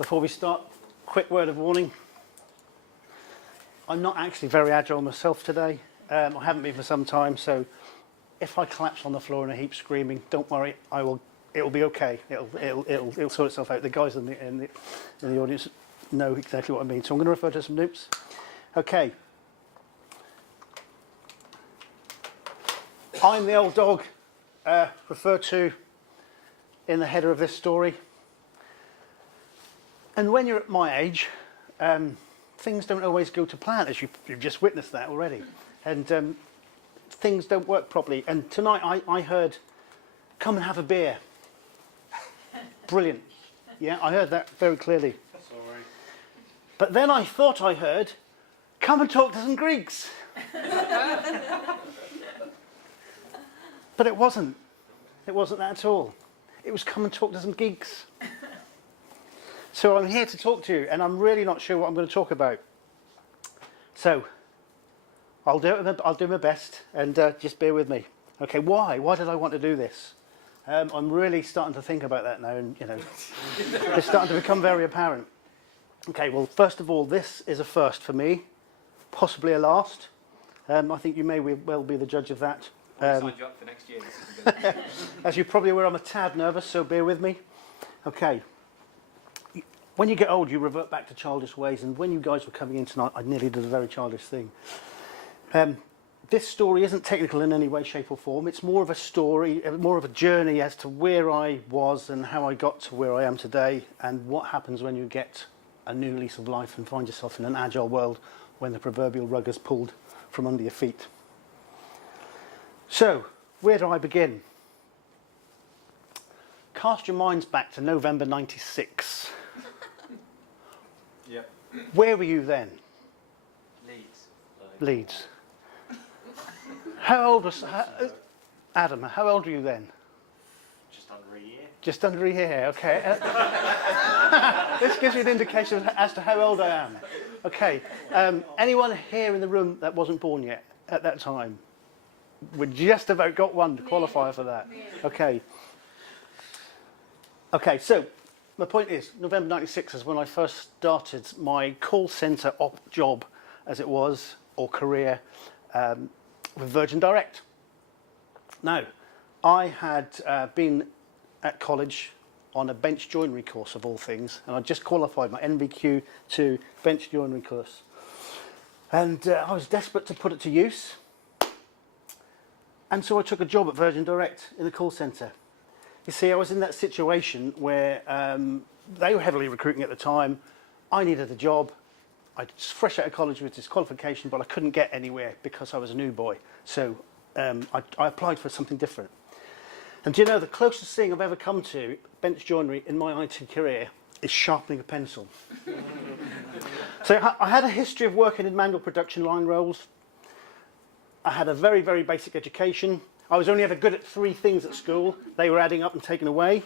Before we start, quick word of warning. I'm not actually very agile myself today. I haven't been for some time, so if I collapse on the floor in a heap screaming, don't worry, it'll be okay. It'll sort itself out. The guys in the audience know exactly what I mean. So I'm going to refer to some notes. Okay. I'm the old dog referred to in the header of this story. And when you're at my age, things don't always go to plan, as you've just witnessed that already. And things don't work properly. And tonight I heard, come and have a beer. Brilliant. Yeah, I heard that very clearly. That's all right. But then I thought I heard, come and talk to some Greeks. But it wasn't. It wasn't that at all. It was come and talk to some geeks. So I'm here to talk to you, and I'm really not sure what I'm going to talk about. So I'll do my best, and just bear with me. Okay, why? Why did I want to do this? I'm really starting to think about that now, and it's starting to become very apparent. Okay, well, first of all, this is a first for me, possibly a last. I think you may well be the judge of that. Signed you up for next year. This isn't good. As you're probably aware, I'm a tad nervous, so bear with me. Okay. When you get old, you revert back to childish ways, and when you guys were coming in tonight, I nearly did a very childish thing. This story isn't technical in any way, shape or form. It's more of a story, more of a journey as to where I was and how I got to where I am today, and what happens when you get a new lease of life and find yourself in an agile world when the proverbial rug is pulled from under your feet. So, where do I begin? Cast your minds back to November '96. Yep. Where were you then? Leeds. How old was Adam? How old were you then? Just under a year. Just under a year. Okay. This gives you an indication as to how old I am. Okay. Anyone here in the room that wasn't born yet at that time? We just about got one to qualify for that. Okay. Okay. So my point is, November '96 is when I first started my call centre job, as it was, or career, with Virgin Direct. Now, I had been at college on a bench joinery course of all things, and I just qualified my NVQ2 bench joinery course. And I was desperate to put it to use. And so I took a job at Virgin Direct in the call centre. You see, I was in that situation where they were heavily recruiting at the time. I needed a job. I was fresh out of college with this qualification, but I couldn't get anywhere because I was a new boy. So I applied for something different. And do you know, the closest thing I've ever come to bench joinery in my IT career is sharpening a pencil. So I had a history of working in manual production line roles. I had a very, very basic education. I was only ever good at 3 things at school. They were adding up and taken away.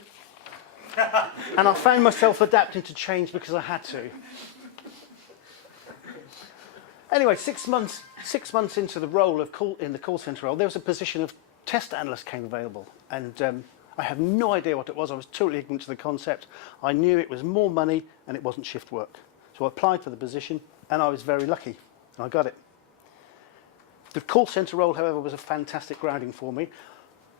And I found myself adapting to change because I had to. Anyway, 6 months into the role of in the call centre role, there was a position of test analyst came available. And I had no idea what it was. I was totally ignorant to the concept. I knew it was more money and it wasn't shift work. So I applied for the position and I was very lucky. And I got it. The call centre role, however, was a fantastic grounding for me.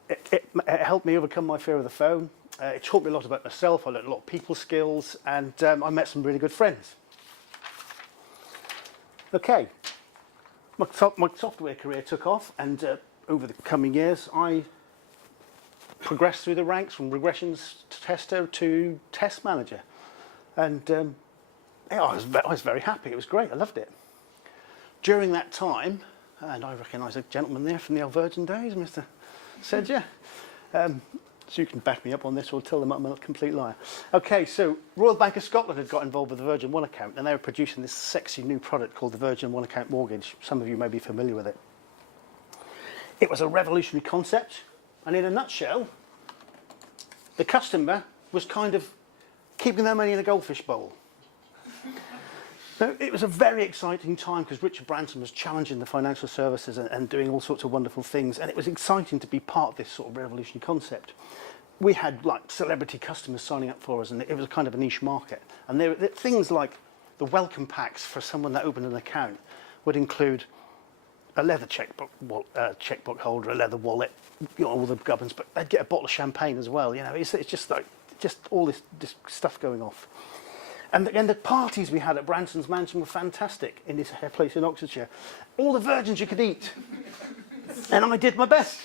It helped me overcome my fear of the phone. It taught me a lot about myself. I learned a lot of people skills, and I met some really good friends. Okay, my software career took off, and over the coming years, I progressed through the ranks from regressions to tester to test manager. And yeah, I was very happy. It was great. I loved it. During that time, and I recognise a gentleman there from the old Virgin days, Mr. Sedger. So you can back me up on this or tell them I'm a complete liar. Okay, so Royal Bank of Scotland had got involved with the Virgin One account, and they were producing this sexy new product called the Virgin One account mortgage. Some of you may be familiar with it. It was a revolutionary concept, and in a nutshell, the customer was kind of keeping their money in a goldfish bowl. So it was a very exciting time because Richard Branson was challenging the financial services and doing all sorts of wonderful things, and it was exciting to be part of this sort of revolutionary concept. we had like celebrity customers signing up for us, and it was kind of a niche market. And there things like the welcome packs for someone that opened an account would include a leather checkbook holder, a leather wallet, all the gubbins, but they'd get a bottle of champagne as well. It's just like all this stuff going off. And the parties we had at Branson's Mansion were fantastic in this place in Oxfordshire. All the virgins you could eat. And I did my best.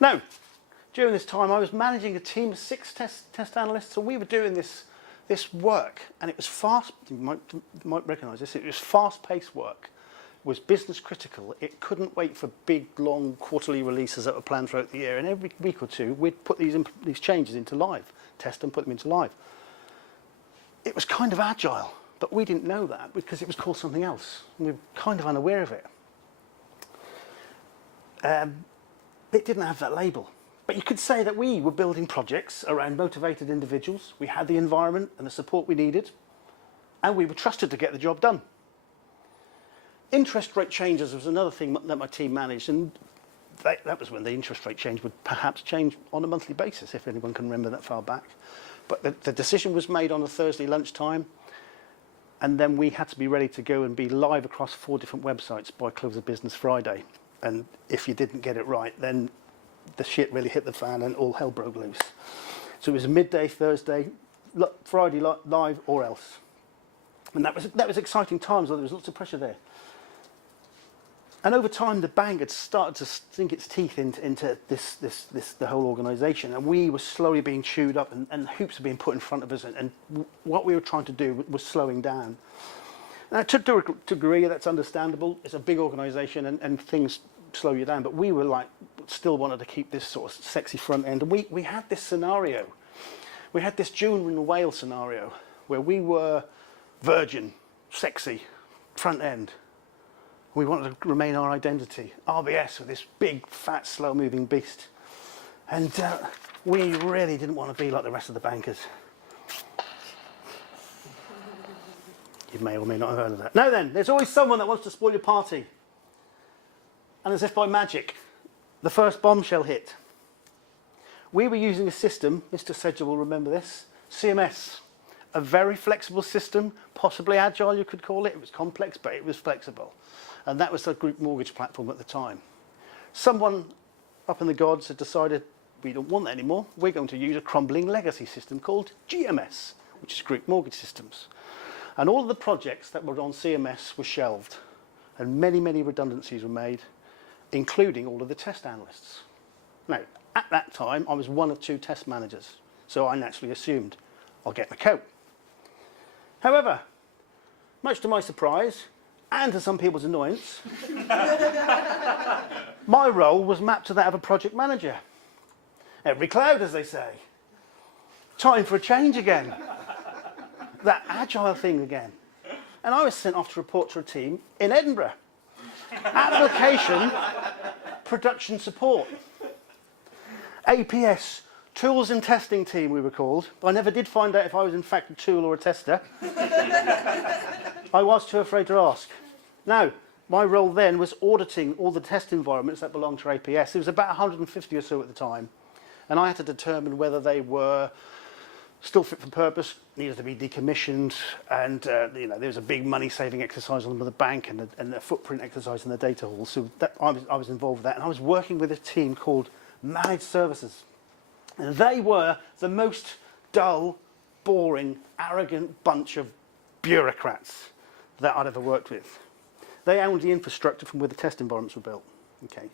Now, during this time, I was managing a team of 6 test analysts, so we were doing this work, and it was fast. You might recognise this. It was fast-paced work. It was business critical. It couldn't wait for big, long quarterly releases that were planned throughout the year. And every week or two, we'd put these changes into live, test and put them into live. It was kind of agile, but we didn't know that because it was called something else. And we were kind of unaware of it. It didn't have that label. But you could say that we were building projects around motivated individuals. We had the environment and the support we needed, and we were trusted to get the job done. Interest rate changes was another thing that my team managed, and that was when the interest rate change would perhaps change on a monthly basis, if anyone can remember that far back. But the decision was made on a Thursday lunchtime, and then we had to be ready to go and be live across 4 different websites by close of business Friday. And if you didn't get it right, then the shit really hit the fan and all hell broke loose. So it was midday Thursday, Friday live or else. And that was exciting times, there was lots of pressure there. And over time, the bank had started to sink its teeth into the whole organisation, and we were slowly being chewed up, and hoops were being put in front of us, and what we were trying to do was slowing down. Now, to a degree, that's understandable. It's a big organisation, and things slow you down. But we were like, still wanted to keep this sort of sexy front end, and we had this scenario. We had this June in the whale scenario where we were virgin, sexy, front end. We wanted to remain our identity. RBS with this big, fat, slow-moving beast. And we really didn't want to be like the rest of the bankers. You may or may not have heard of that. Now then, there's always someone that wants to spoil your party. And as if by magic, the first bombshell hit. We were using a system, Mr. Sedger will remember this, CMS. A very flexible system, possibly agile you could call it. It was complex, but it was flexible. And that was the group mortgage platform at the time. Someone up in the gods had decided we don't want that anymore. We're going to use a crumbling legacy system called GMS, which is group mortgage systems. And all of the projects that were on CMS were shelved. And many, many redundancies were made, including all of the test analysts. Now, at that time, I was one of 2 test managers. So I naturally assumed I'll get my coat. However, much to my surprise, and to some people's annoyance, my role was mapped to that of a project manager. Every cloud, as they say. Time for a change again. That agile thing again. And I was sent off to report to a team in Edinburgh. Application production support. APS, tools and testing team, we were called. I never did find out if I was in fact a tool or a tester. I was too afraid to ask. Now, my role then was auditing all the test environments that belonged to APS. There was about 150 or so at the time. And I had to determine whether they were still fit for purpose, needed to be decommissioned, and there was a big money-saving exercise on the bank and a footprint exercise in the data hall. So I was involved with that, and I was working with a team called Managed Services. And they were the most dull, boring, arrogant bunch of bureaucrats that I'd ever worked with. They owned the infrastructure from where the test environments were built. Okay.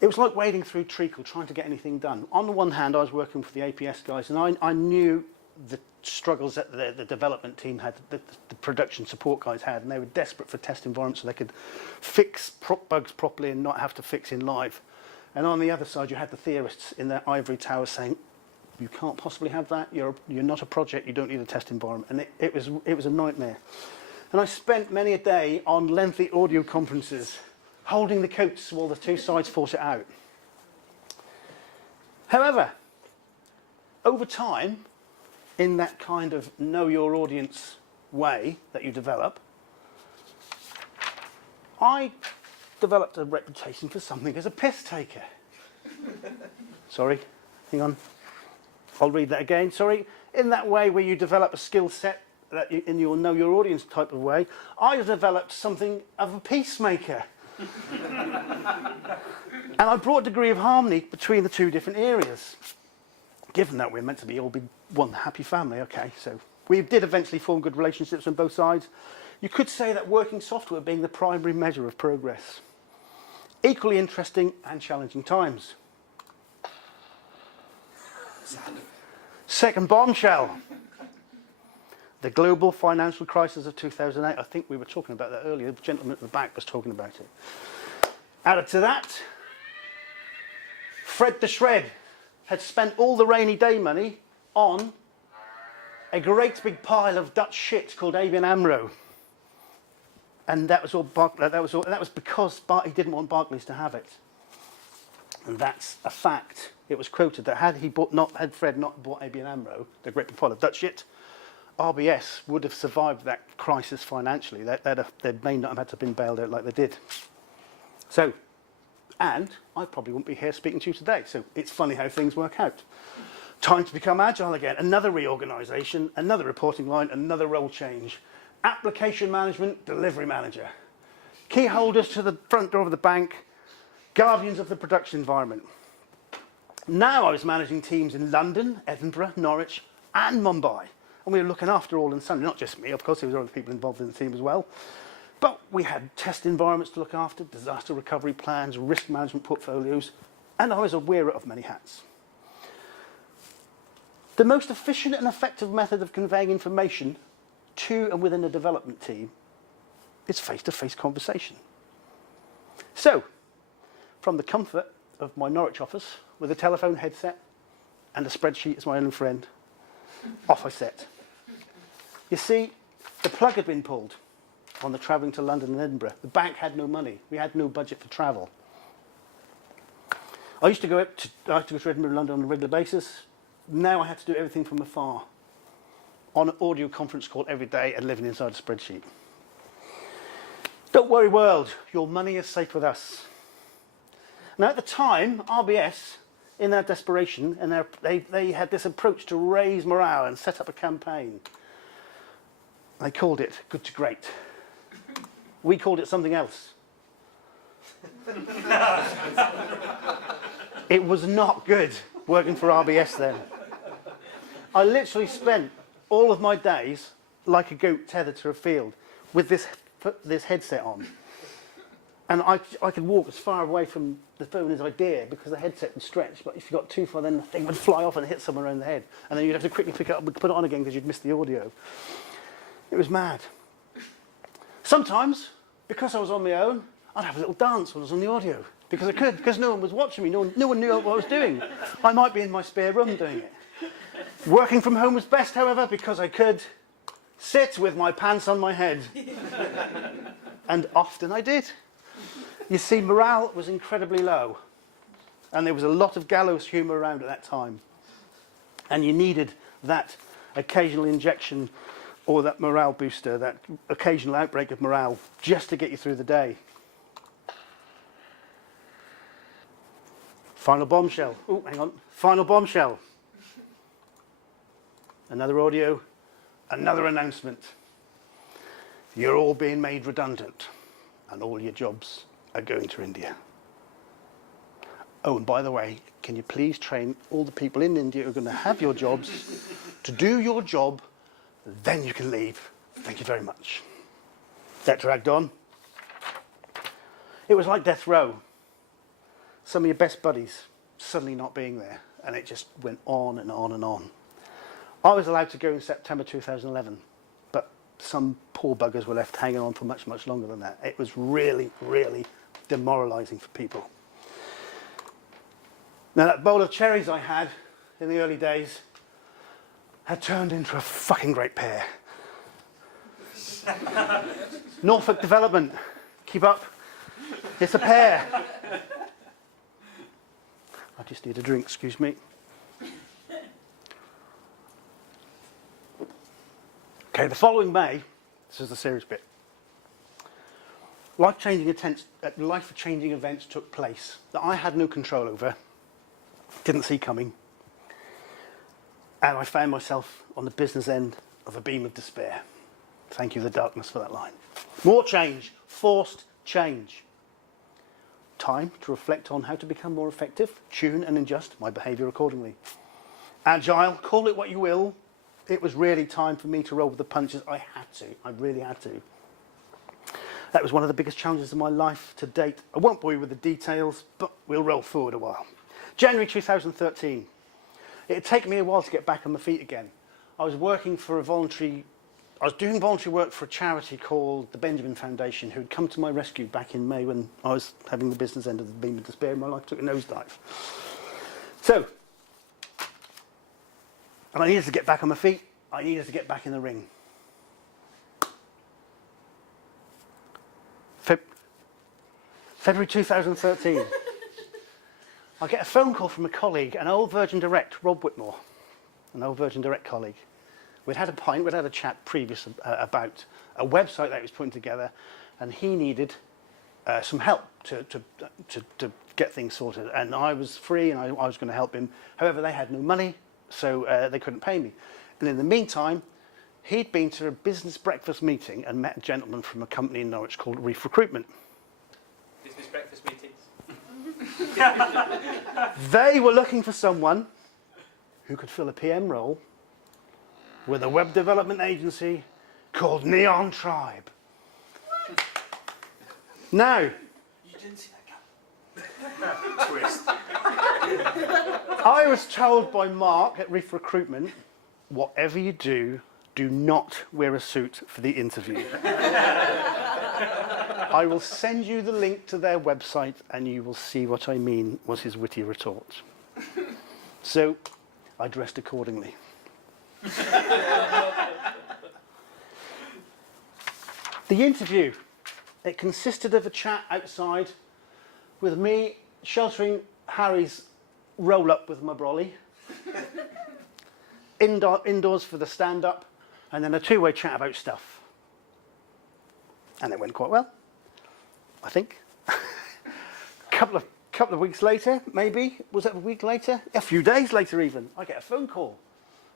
It was like wading through treacle, trying to get anything done. On the one hand, I was working for the APS guys, and I knew the struggles that the development team had, the production support guys had, and they were desperate for test environments so they could fix bugs properly and not have to fix in live. And on the other side, you had the theorists in their ivory tower saying, you can't possibly have that, you're not a project, you don't need a test environment. And it was a nightmare. And I spent many a day on lengthy audio conferences, holding the coats while the 2 sides fought it out. However, over time, in that kind of know your audience way that you develop, I developed a reputation for something as a piss taker. Sorry, hang on. I'll read that again, sorry. In that way where you develop a skill set that in your know your audience type of way, I developed something of a peacemaker. And I brought a degree of harmony between the two different areas. Given that we're meant to be all be one happy family, okay, so we did eventually form good relationships on both sides. You could say that working software being the primary measure of progress. Equally interesting and challenging times. Second bombshell. The global financial crisis of 2008. I think we were talking about that earlier. The gentleman at the back was talking about it. Added to that, Fred the Shred had spent all the rainy day money on a great big pile of Dutch shit called ABN AMRO. And that was because he didn't want Barclays to have it. And that's a fact. It was quoted that had Fred not bought ABN AMRO, the great big pile of Dutch shit, RBS would have survived that crisis financially. They may not have had to have been bailed out like they did. So, and I probably wouldn't be here speaking to you today. So it's funny how things work out. Time to become agile again. Another reorganisation, another reporting line, another role change. Application management, delivery manager. Key holders to the front door of the bank, guardians of the production environment. Now I was managing teams in London, Edinburgh, Norwich, and Mumbai. And we were looking after all in Sunday, not just me, of course, there were other people involved in the team as well. But we had test environments to look after, disaster recovery plans, risk management portfolios, and I was a wearer of many hats. The most efficient and effective method of conveying information to and within a development team is face-to-face conversation. So, from the comfort of my Norwich office, with a telephone headset and a spreadsheet as my only friend, off I set. You see, the plug had been pulled on the travelling to London and Edinburgh. The bank had no money. We had no budget for travel. I used to go to Edinburgh and London on a regular basis. Now I had to do everything from afar, on an audio conference call every day and living inside a spreadsheet. Don't worry, world. Your money is safe with us. Now, at the time, RBS, in their desperation, and they had this approach to raise morale and set up a campaign. They called it Good to Great. We called it something else. It was not good working for RBS then. I literally spent all of my days like a goat tethered to a field with this headset on. And I could walk as far away from the phone as I dare because the headset would stretch. But if you got too far, then the thing would fly off and hit someone around the head. And then you'd have to quickly pick it up and put it on again because you'd missed the audio. It was mad. Sometimes, because I was on my own, I'd have a little dance when I was on the audio. Because I could, because no one was watching me. No one knew what I was doing. I might be in my spare room doing it. Working from home was best, however, because I could sit with my pants on my head. And often I did. You see, morale was incredibly low. And there was a lot of gallows humour around at that time. And you needed that occasional injection or that morale booster, that occasional outbreak of morale, just to get you through the day. Final bombshell. Oh, hang on. Final bombshell. Another audio, another announcement. You're all being made redundant, and all your jobs are going to India. Oh, and by the way, can you please train all the people in India who are going to have your jobs to do your job, then you can leave. Thank you very much. That dragged on. It was like death row. Some of your best buddies suddenly not being there, and it just went on and on and on. I was allowed to go in September 2011, but some poor buggers were left hanging on for much, much longer than that. It was really, really demoralising for people. Now, that bowl of cherries I had in the early days had turned into a fucking great pear. Norfolk development. Keep up. It's a pear. I just need a drink, excuse me. Okay, the following May, this is the serious bit, life-changing events took place that I had no control over, didn't see coming, and I found myself on the business end of a beam of despair. Thank you, the darkness, for that line. More change, forced change. Time to reflect on how to become more effective, tune and adjust my behaviour accordingly. Agile, call it what you will. It was really time for me to roll with the punches. I really had to. That was one of the biggest challenges of my life to date. I won't bore you with the details, but we'll roll forward a while. January 2013. It had taken me a while to get back on my feet again. I was doing voluntary work for a charity called the Benjamin Foundation, who had come to my rescue back in May when I was having the business end of the beam of despair and my life took a nosedive. And I needed to get back on my feet. I needed to get back in the ring. February 2013. I get a phone call from a colleague, an old Virgin Direct, Rob Whitmore, an old Virgin Direct colleague. We'd had a pint, we'd had a chat previous about a website that he was putting together, and he needed some help to get things sorted. And I was free, and I was going to help him. However, they had no money, so they couldn't pay me. And in the meantime, he'd been to a business breakfast meeting and met a gentleman from a company in Norwich called Reef Recruitment. Business breakfast meetings. They were looking for someone who could fill a PM role with a web development agency called Neontribe. Now, You didn't see that twist. I was told by Mark at Reef Recruitment, whatever you do, do not wear a suit for the interview. I will send you the link to their website and you will see what I mean, was his witty retort. So I dressed accordingly. The interview, it consisted of a chat outside with me sheltering Harry's roll-up with my brolly, indoors for the stand-up, and then a two-way chat about stuff. And it went quite well, I think. couple of weeks later, maybe, was it a week later? A few days later even, I get a phone call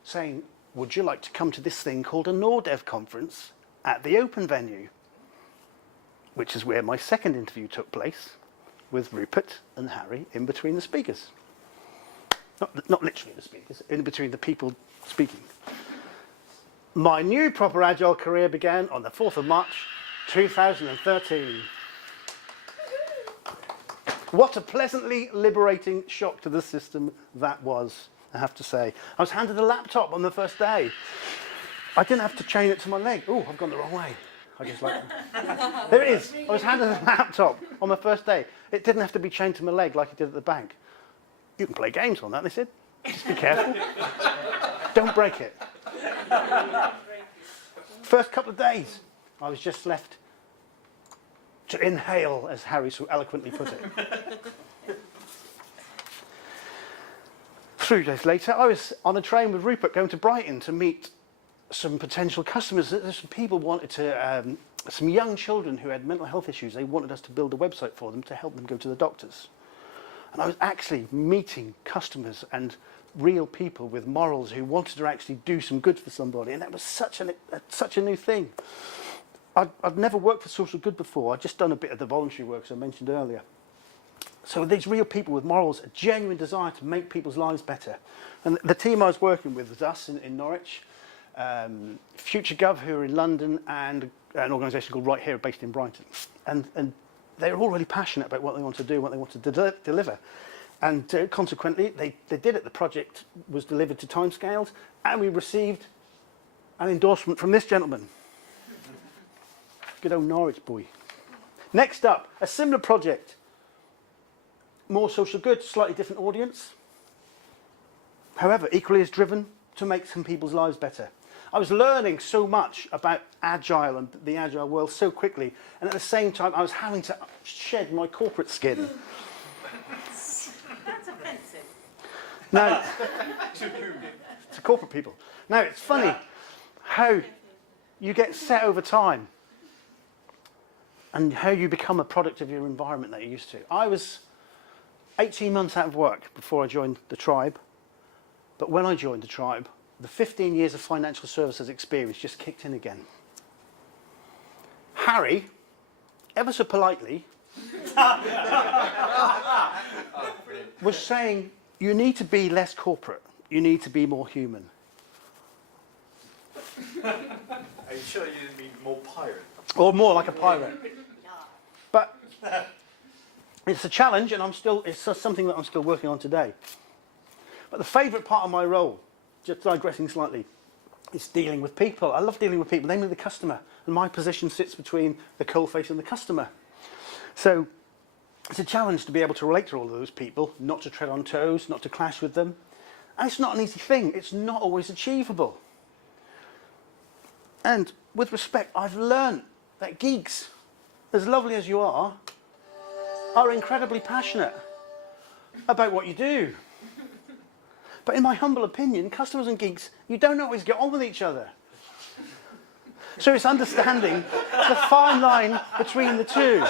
saying, would you like to come to this thing called a Nordev conference at the Open venue? Which is where my second interview took place, with Rupert and Harry in between the speakers. Not literally the speakers, in between the people speaking. My new proper Agile career began on the 4th of March 2013. What a pleasantly liberating shock to the system that was, I have to say. I was handed a laptop on the first day. I didn't have to chain it to my leg. Oh, I've gone the wrong way. I just like there it is. I was handed a laptop on my first day. It didn't have to be chained to my leg like it did at the bank. You can play games on that, they said. Just be careful. Don't break it. First couple of days, I was just left to inhale, as Harry so eloquently put it. 3 days later, I was on a train with Rupert going to Brighton to meet some potential customers. Some people wanted to, some young children who had mental health issues, they wanted us to build a website for them to help them go to the doctors. And I was actually meeting customers and real people with morals who wanted to actually do some good for somebody. And that was such a new thing. I'd never worked for social good before. I'd just done a bit of the voluntary work, as I mentioned earlier. So these real people with morals, a genuine desire to make people's lives better. And the team I was working with was us in Norwich, FutureGov, who are in London, and an organisation called Right Here, based in Brighton. And they were all really passionate about what they want to do, what they want to deliver. And consequently, they did it. The project was delivered to timescales, and we received an endorsement from this gentleman. Good old Norwich boy. Next up, a similar project. More social good, slightly different audience. However, equally as driven to make some people's lives better. I was learning so much about Agile and the Agile world so quickly, and at the same time, I was having to shed my corporate skin. That's offensive. Now, to corporate people. Now, it's funny how you get set over time. and how you become a product of your environment that you're used to. I was 18 months out of work before I joined the tribe, but when I joined the tribe, the 15 years of financial services experience just kicked in again. Harry, ever so politely, was saying, you need to be less corporate. You need to be more human. Are you sure you didn't mean more pirate? Or more like a pirate. But it's a challenge, and it's something that I'm still working on today. But the favourite part of my role, just digressing slightly, is dealing with people. I love dealing with people, namely the customer. And my position sits between the coalface and the customer. So it's a challenge to be able to relate to all of those people, not to tread on toes, not to clash with them. And it's not an easy thing. It's not always achievable. And with respect, I've learned that geeks, as lovely as you are incredibly passionate about what you do. But in my humble opinion, customers and geeks, you don't always get on with each other. So it's understanding the fine line between the two.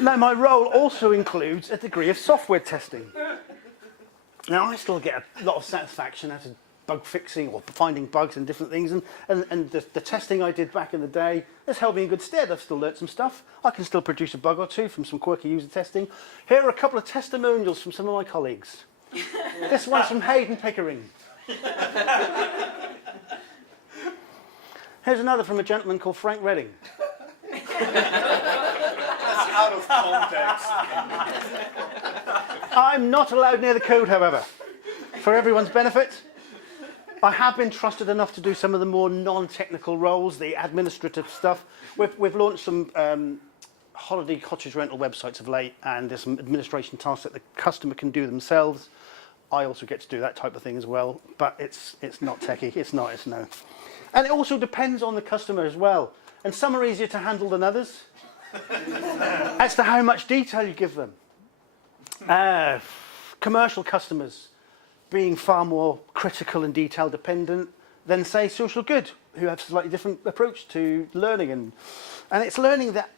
Now, my role also includes a degree of software testing. Now, I still get a lot of satisfaction out of bug fixing or finding bugs and different things, and the testing I did back in the day has held me in good stead. I've still learnt some stuff. I can still produce a bug or two from some quirky user testing. Here are a couple of testimonials from some of my colleagues. This one's from Hayden Pickering. Here's another from a gentleman called Frank Redding. That's out of context. I'm not allowed near the code, however. For everyone's benefit, I have been trusted enough to do some of the more non-technical roles, the administrative stuff. We've launched some holiday cottage rental websites of late, and there's some administration tasks that the customer can do themselves. I also get to do that type of thing as well, but it's not techie. It's no. And it also depends on the customer as well. And some are easier to handle than others, as to how much detail you give them. Commercial customers being far more critical and detail dependent than, say, social good, who have a slightly different approach to learning. And it's learning that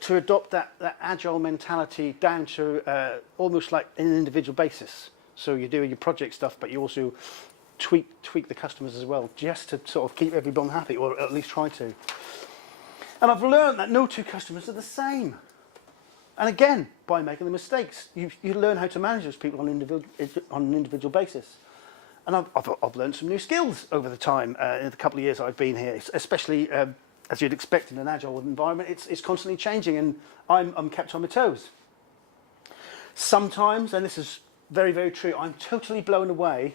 to adopt that agile mentality down to almost like an individual basis. So you're doing your project stuff, but you also tweak the customers as well, just to sort of keep everyone happy, or at least try to. And I've learned that no two customers are the same. And again, by making the mistakes, you learn how to manage those people on an individual basis. And I've learned some new skills over the time, in the couple of years I've been here, especially as you'd expect in an agile environment. It's constantly changing, and I'm kept on my toes. Sometimes, and this is very, very true, I'm totally blown away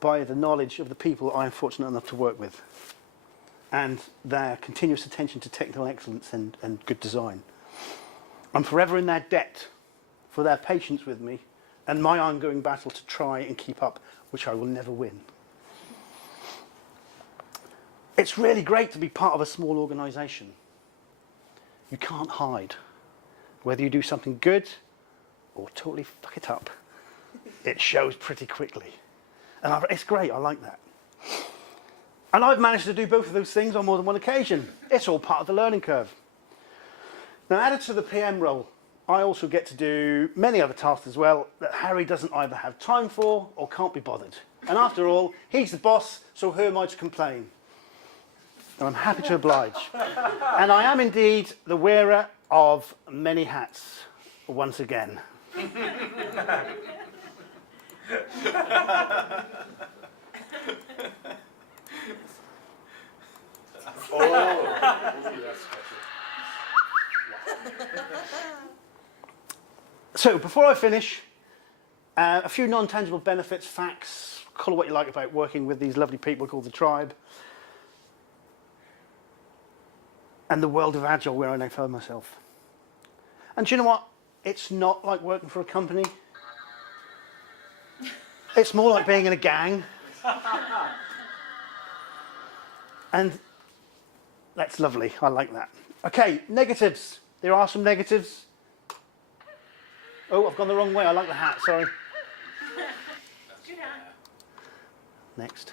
by the knowledge of the people I'm fortunate enough to work with, and their continuous attention to technical excellence and good design. I'm forever in their debt for their patience with me and my ongoing battle to try and keep up, which I will never win. It's really great to be part of a small organisation. You can't hide. Whether you do something good or totally fuck it up, it shows pretty quickly. And it's great, I like that. And I've managed to do both of those things on more than one occasion. It's all part of the learning curve. Now, added to the PM role, I also get to do many other tasks as well that Harry doesn't either have time for or can't be bothered. And after all, he's the boss, so who am I to complain? And I'm happy to oblige. And I am indeed the wearer of many hats, once again. So, before I finish, a few non-tangible benefits, facts, call it what you like about working with these lovely people called the tribe, and the world of Agile where I now find myself. And do you know what? It's not like working for a company. It's more like being in a gang. And that's lovely. I like that. Okay, negatives. There are some negatives. Oh, I've gone the wrong way. I like the hat. Sorry. Next.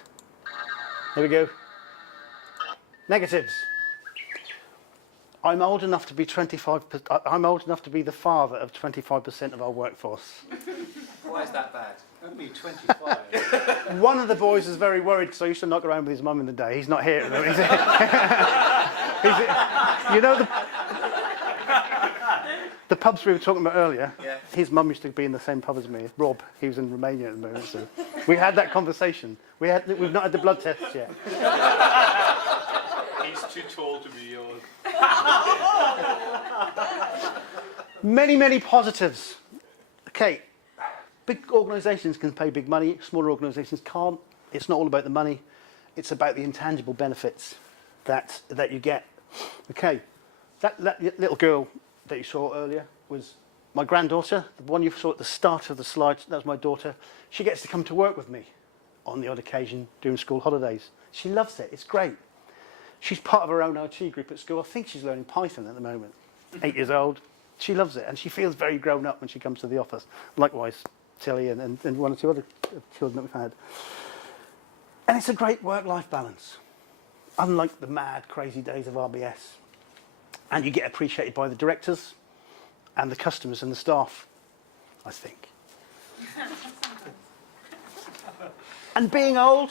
There we go. Negatives. I'm old enough to be 25. I'm old enough to be the father of 25% of our workforce. Why is that bad? Only 25. One of the boys is very worried because I used to knock around with his mum in the day. He's not here at the moment. You know the pubs we were talking about earlier? Yeah. His mum used to be in the same pub as me. Rob, he was in Romania at the moment. So we had that conversation. We've not had the blood tests yet. He's too tall to be yours. Many, many positives. Okay, big organisations can pay big money. Smaller organisations can't. It's not all about the money. It's about the intangible benefits that you get. Okay, that little girl that you saw earlier was my granddaughter. The one you saw at the start of the slide, that was my daughter. She gets to come to work with me on the odd occasion during school holidays. She loves it. It's great. She's part of her own IT group at school. I think she's learning Python at the moment. 8 years old. She loves it, and she feels very grown up when she comes to the office. Likewise, Tilly and one or two other children that we've had. And it's a great work-life balance, unlike the mad, crazy days of RBS. And you get appreciated by the directors and the customers and the staff, I think. And being old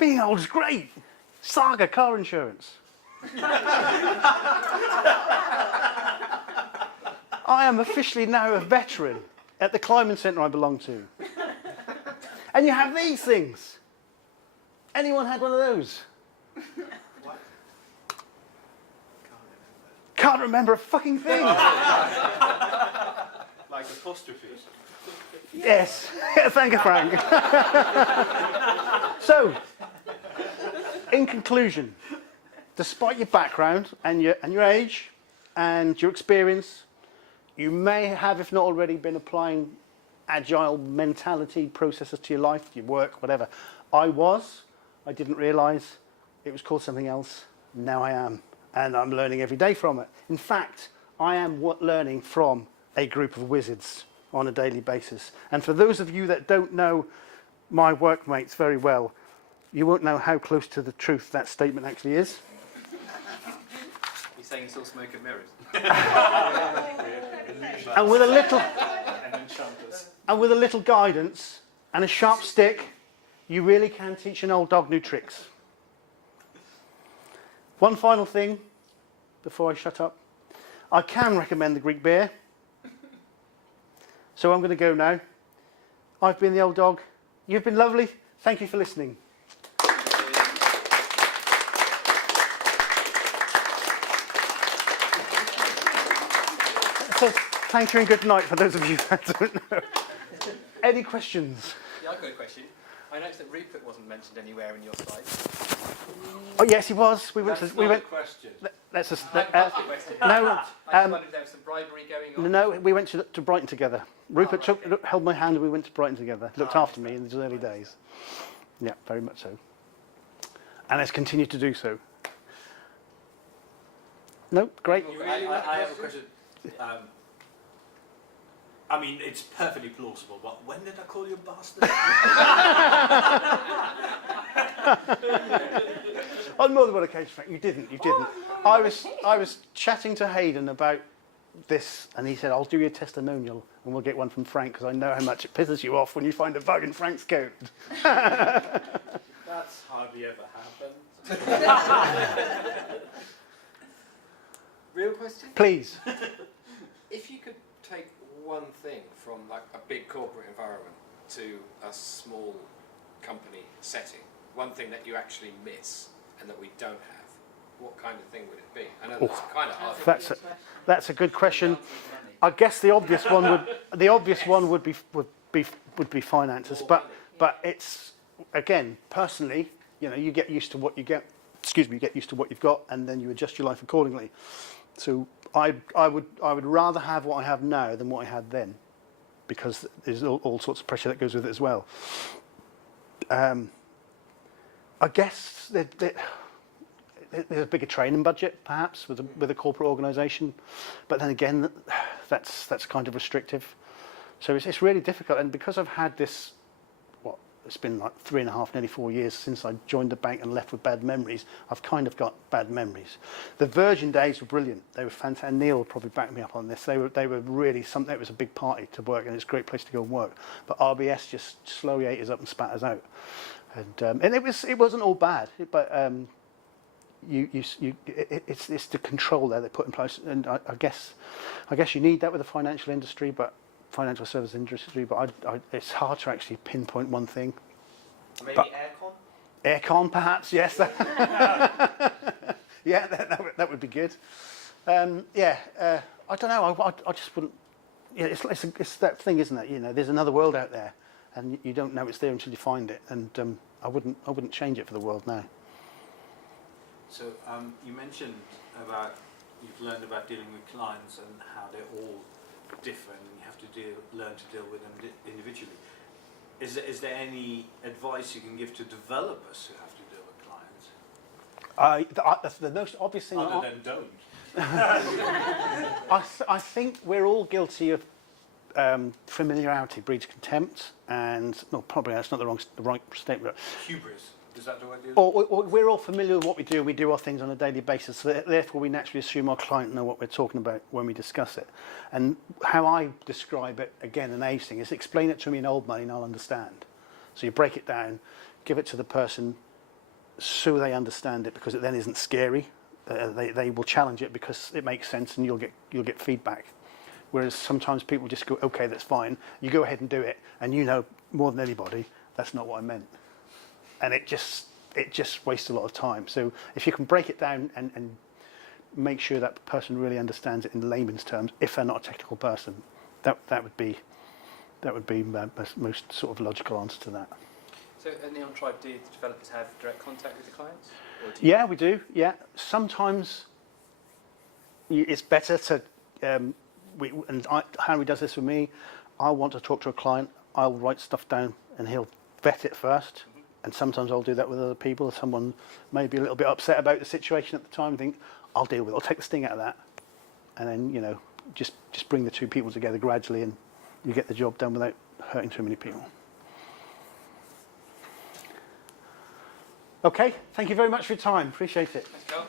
is great. Saga car insurance. I am officially now a veteran at the climbing centre I belong to. And you have these things. Anyone had one of those? What? Can't remember a fucking thing. Like apostrophes. Yes. Thank you, Frank. So, in conclusion, despite your background and your age and your experience, you may have, if not already, been applying agile mentality processes to your life, your work, whatever. I didn't realise it was called something else. Now I am. And I'm learning every day from it. In fact, I am learning from a group of wizards on a daily basis. And for those of you that don't know my workmates very well, you won't know how close to the truth that statement actually is. You're saying it's all smoke and mirrors? And with a little And enchanters. and with a little guidance and a sharp stick, you really can teach an old dog new tricks. One final thing before I shut up. I can recommend the Greek beer. So I'm going to go now. I've been the old dog. You've been lovely. Thank you for listening. So thank you and good night for those of you that don't know. Any questions? Yeah, I've got a question. I noticed that Rupert wasn't mentioned anywhere in your slides. Oh yes, he was. We went. That's We not went. a question. Let's just. I haven't asked the question. No. I just wondered if there was some bribery going on. No, we went to Brighton together. Rupert Oh, okay. held my hand and we went to Brighton together. Looked Oh, after me in those early days. Yeah, very much so. And has continued to do so. No, great. You really I have have a question. I mean, it's perfectly plausible, but when did I call you a bastard? On more than one occasion, Frank, you didn't. You didn't. I was chatting to Hayden about this, and he said, "I'll do you a testimonial, and we'll get one from Frank because I know how much it pisses you off when you find a bug in Frank's code." That's hardly ever happened. Real question? Please. If you could take one thing from like a big corporate environment to a small company setting, one thing that you actually miss and that we don't have, what kind of thing would it be? I know that's kind of hard. That's a good question. I guess the obvious one would be finances, but it's, again, personally, you get used to what you get. You get used to what you've got, and then you adjust your life accordingly. So I would rather have what I have now than what I had then, because there's all sorts of pressure that goes with it as well. I guess there's a bigger training budget, perhaps, with a corporate organisation, but then again, that's kind of restrictive. So it's really difficult, and because I've had this it's been like 3.5, nearly 4 years since I joined the bank and left with bad memories. I've kind of got bad memories. The Virgin days were brilliant. They were fantastic. And Neil will probably back me up on this. They were really something. It was a big party to work, and it's a great place to go and work. But RBS just slowly ate us up and spat us out. And it wasn't all bad, but it's the control there they put in place, and I guess you need that with the financial industry, but financial service industry. But it's hard to actually pinpoint one thing. Maybe But- aircon? Aircon, perhaps, yes. Yeah, that would be good. I don't know. I just wouldn't. Yeah, it's that thing, isn't it? You know, there's another world out there, and you don't know it's there until you find it. And I wouldn't change it for the world now. So you mentioned about you've learned about dealing with clients and how they're all different, and you have to learn to deal with them individually. Is there any advice you can give to developers who have to deal with clients? That's the most obvious thing. Other than don't. I think we're all guilty of familiarity breeds contempt, and no, probably that's not the right statement. Hubris. Is that the word you Or we're all familiar with what we do, and we do our things on a daily basis. So therefore, we naturally assume our client know what we're talking about when we discuss it. And how I describe it, again, an age thing, is explain it to me in old money and I'll understand. So you break it down, give it to the person so they understand it, because it then isn't scary. They will challenge it because it makes sense, and you'll get feedback. Whereas sometimes people just go, okay, that's fine. You go ahead and do it, and you know more than anybody, that's not what I meant. And it just wastes a lot of time. So if you can break it down and make sure that person really understands it in layman's terms, if they're not a technical person, that would be my most sort of logical answer to that. So at Neontribe, do the developers have direct contact with the clients? Or do you- Yeah, we do. Yeah, sometimes it's better to. Henry does this with me. I want to talk to a client. I'll write stuff down, and he'll vet it first. And sometimes I'll do that with other people. Someone may be a little bit upset about the situation at the time. Think I'll deal with it. I'll take the sting out of that, and then just bring the two people together gradually, and you get the job done without hurting too many people. Okay, thank you very much for your time. Appreciate it. Let's go.